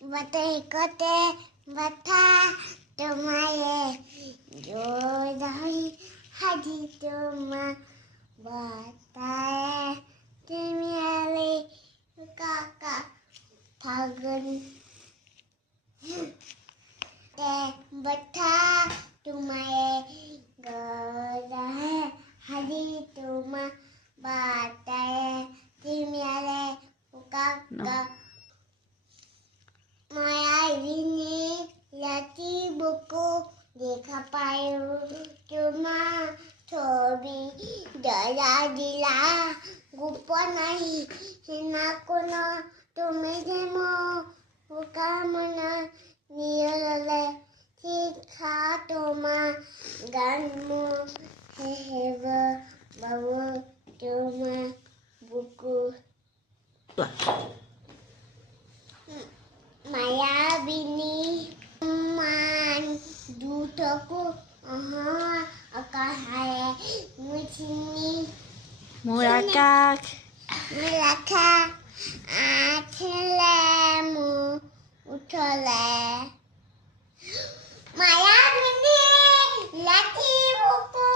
Bataikote bata tumaye jodai hadi tuma batae timiale kaka tagun te bata tumaye jodai hadi tuma batae timiale kaka Maya ini lati buku देखा पायो cuma Tobi dala dila gupa nahi hinakono tumejemo ukamana niyolale tikha toma ganmu heheva babu toma buku Maya bini man dutoku akahaya mucini Murakak melaka atilemu utole Maya bini lati buku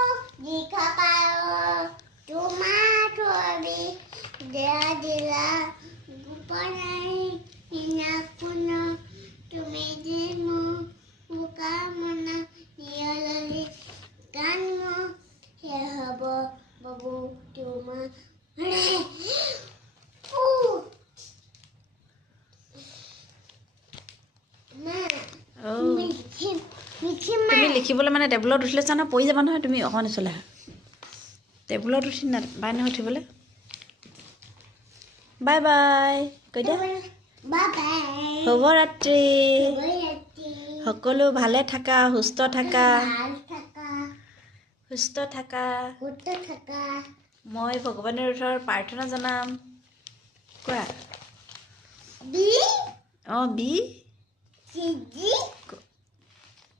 di kapal cuma Tobi dila gupanai Inakuno tumedemo ukamana yalali kanmo hehabo babu tuma তুমি লিখিবলৈ মানে টেবুলত উঠিলে জানা পৰি যাবা নহয় তুমি অকণ চলে টেবুলত উঠি নাপায় নহয় উঠিবলৈ বাই বাই কৈ দিয়া শুভৰাত্ৰি সকলো ভালে থাকা সুস্থ থাকা মই ভগৱানৰ ওচৰত প্ৰাৰ্থনা জনাম কোৱা বি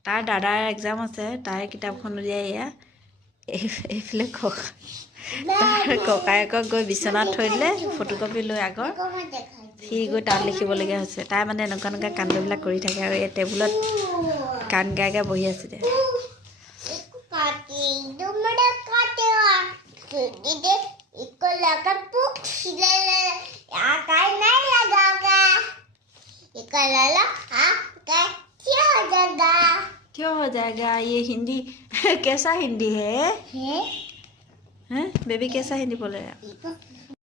তাৰ দাদাৰ এক্সাম আছে তাই কিতাপখন উলিয়াই এয়া এইফালে ককায়েকক গৈ বিচনাত থৈ দিলে ফটোকপি লৈ আগৰ সি গৈ তাত লিখিবলগীয়া হৈছে তাই মানে এনেকুৱা কাণ্ডবিলাক কৰি থাকে আৰু এই টেবুলত গান গাই বহি আছে দে क्यों हो जाएगा ये हिंदी कैसा हिंदी है हैं बेबी कैसा हिंदी बोल रहे हैं